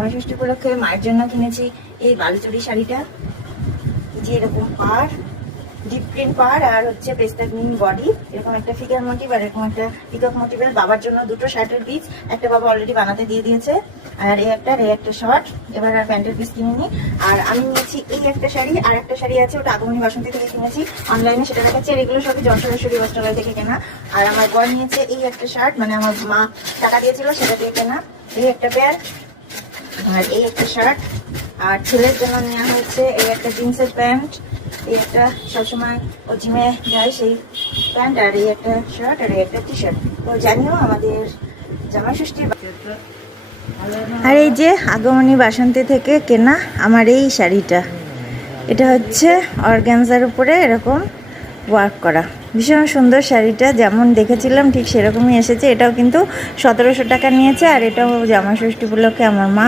জামাই ষষ্ঠী উপলক্ষে মায়ের জন্য কিনেছি এই বালুচুরি শাড়িটা, যে এরকম পাড়, ডিপ প্রিন্ট পাড় আর হচ্ছে পেস্তা গ্রিন বডি, এরকম একটা ফিগার মোটিভ আর এরকম একটা পিকক মোটিভের। বাবার জন্য দুটো শার্টের পিস, একটা বাবা অলরেডি বানাতে দিয়ে দিয়েছে, আর এই একটা শর্ট। এবার আর প্যান্টের পিস কিনিনি। আর আমি নিয়েছি এই একটা শাড়ি, আর একটা শাড়ি আছে ওটা আগমনী বাসন্তী থেকে কিনেছি, অনলাইনে সেটা দেখাচ্ছি। আর এগুলো সবই যশোরেশ্বরী বস্ত্রালয় থেকে কেনা। আর আমার বর নিয়েছে এই একটা শার্ট, মানে আমার মা টাকা দিয়েছিল সেটা দিয়ে কেনা, এই একটা প্যান্ট আর এই একটা শার্ট। আর ছেলের জন্য নেওয়া হয়েছে এই একটা জিন্সের প্যান্ট, এই একটা সবসময় ও জিমে যায় সেই প্যান্ট, আর এই একটা শার্ট আর এই একটা টি শার্ট। তো জানিও আমাদের জামাই ষষ্ঠীর। আর এই যে আগমনী বাসন্তী থেকে কেনা আমার এই শাড়িটা, এটা হচ্ছে অর্গানজার উপরে এরকম ওয়ার্ক করা, ভীষণ সুন্দর শাড়িটা। যেমন দেখেছিলাম ঠিক সেরকমই এসেছে। এটাও কিন্তু 1700 টাকা নিয়েছে। আর এটাও জামাই ষষ্ঠী উপলক্ষে আমার মা